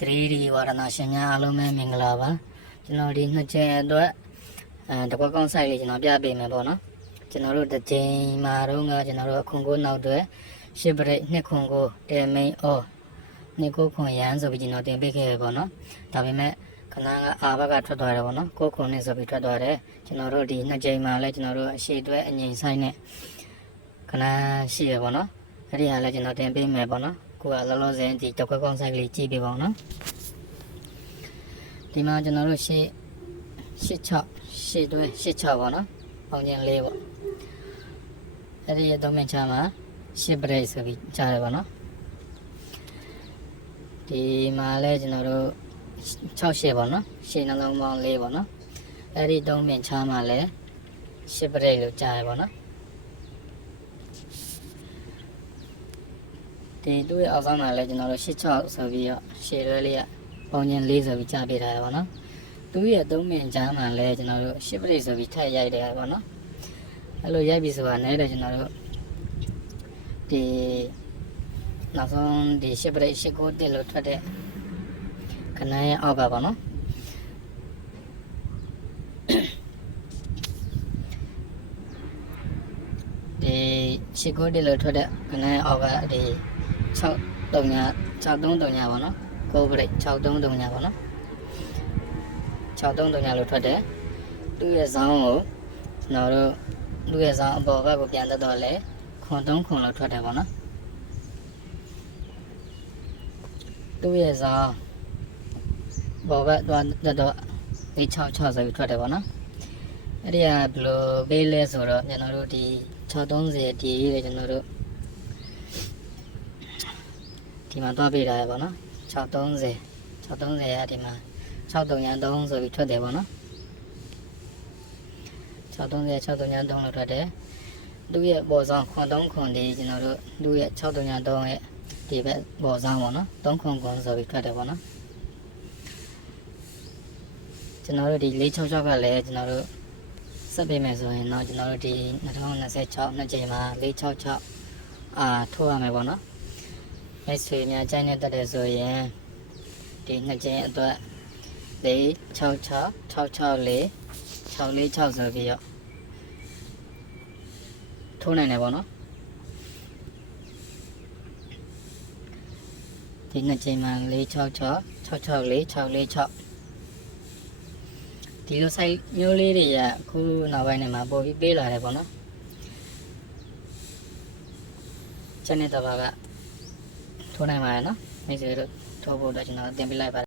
3D ဝါဒနာရှင်များအားလုံးပဲမင်္ဂလာပါကျွန်တော်ဒီနှစ်ချိန်အတွက်တကွက်ကောင်းဆိုင်လေးကျွန်တော်ပြပေးမယ်ပေါ့နော်ကျွန်တော်တို့တစ်ချိန်မှာတော့ကျွန်တော်တို့အခွန်ကိုနောက်တွေရှစ်ပရိတ်နှစ်ခွန်ကိုတဲမိန်အော်နှစ်ကိုခွန်ရန်ဆိုပြီးကျွန်တော်တင်ပေးခဲ့ရပေါ့နော်ဒါပေမဲ့ခဏကအာဘကထွက်သွားတယ်ပေါ့နော်ကိုခွန်နဲ့ဆိုပြီးထွက်သွားတယ်ကျွန်တော်တို့ဒီနှစ်ချိန်မှာလည်းကျွန်တော်တို့အရှိတွဲအငိမ်ဆိုင်နဲ့ခဏရှိရပေါ့နော်အဲ့ဒီဟာလည်းကျွန်တော်တင်ပေးမယ်ပေါ့နော်ကိုကလောလောဆယ်ဒီတကွက်ကောင်းဆိုင်လေးကြည့်ပေးပါဦးနော်ဒီမှာကျွန်တော်တို့ရှေ့86ရှေ့တွဲ86ပေါ့နော်ပေါင်းချင်း၄ပေါ့အဲ့ဒီတော့မင်းချာမှာရှစ်ပရိတ်ဆိုပြီးကြားရပါနော်ဒီမှာလဲကျွန်တော်တို့6ရှေ့ပေါ့နော်ရှေ့နှလုံးပေါင်း၄ပေါ့နော်အဲ့ဒီတော့မင်းချာမှာလဲရှစ်ပရိတ်လို့ကြားရပါနော်ဒီတို့ရဲ့အောက်ဆောင်မှာလဲကျွန်တော်တို့86ဆိုပြီးတော့ရှေ့တွဲလေးကပေါင်းချင်း၄ဆိုပြီးကြားပေးထားရပါနော်သူရဲ့သုံးမင်ကြားမှာလဲကျွန်တော်တို့ရှစ်ပရိတ်ဆိုပြီးထည့်ရိုက်တယ်ပေါ့နော်အဲ့လိုရိုက်ပြီးဆိုတာနဲ့လည်းကျွန်တော်တို့ဒီနောက်ဆုံးဒီရှစ်ပရိတ်ရှစ်ကိုတက်လို့ထွက်တဲ့ခဏရဲ့အောက်ကပေါ့နော်ဒီရှစ်ကိုတက်လို့ထွက်တဲ့ခဏရဲ့အောက်ကဒီ633ညပေါ့နော်ကိုပရိတ်633ညပေါ့နော်633လို့ထွက်တယ်သူ့ရဲ့ဇောင်းကိုကျွန်တော်တို့သူ့ရဲ့ဇောင်းအပေါ်ဘက်ကိုပြန်တက်တော့လဲခွန်3ခွန်လို့ထွက်တယ်ပေါ့နော်သူ့ရဲ့ဇောင်းပေါ်ဘက်တော့666ဆိုပြီးထွက်တယ်ပေါ့နော်အဲ့ဒီကဘယ်လိုပေးလဲဆိုတော့ကျွန်တော်တို့ဒီ630ဒီရေးကျွန်တော်တို့ဒီမှာသွားပေးတာရပေါ့နော်630ကဒီမှာ633ဆိုပြီးထွက်တယ်ပေါ့နော်630လို့ထွက်တယ်သူ့ရဲ့ပေါ်ဆောင်ခွန်3ခွန်ဒီကျွန်တော်တို့သူ့ရဲ့633ရဲ့ဒီဘက်ပေါ်ဆောင်ပေါ့နော်3ခွန်ဆိုပြီးထွက်တယ်ပေါ့နော်ကျွန်တော်တို့ဒီ466ကလည်းကျွန်တော်တို့ဆက်ပေးမယ်ဆိုရင်တော့ကျွန်တော်တို့ဒီ2026နှစ်ချိန်မှာ466ထိုးရမယ်ပေါ့နော်မိတ်ဆွေများကြိုက်နေတတ်တယ်ဆိုရင်ဒီနှစ်ချိန်အတွက်466 664 646ဆိုပြီးတော့ထိုးနိုင်တယ်ပေါ့နော်ဒီနှစ်ချိန်မှာ466 664 646ဒီလို site မျိုးလေးတွေကအခုနောက်ပိုင်းမှာပို့ပြီးပေးလာတယ်ပေါ့နော်ချက်နေတဲ့ဘာကထိုးနိုင်ပါရဲ့နော်မိတ်ဆွေတို့ထိုးဖို့တော့ကျွန်တော်တင်ပြလိုက်ပါ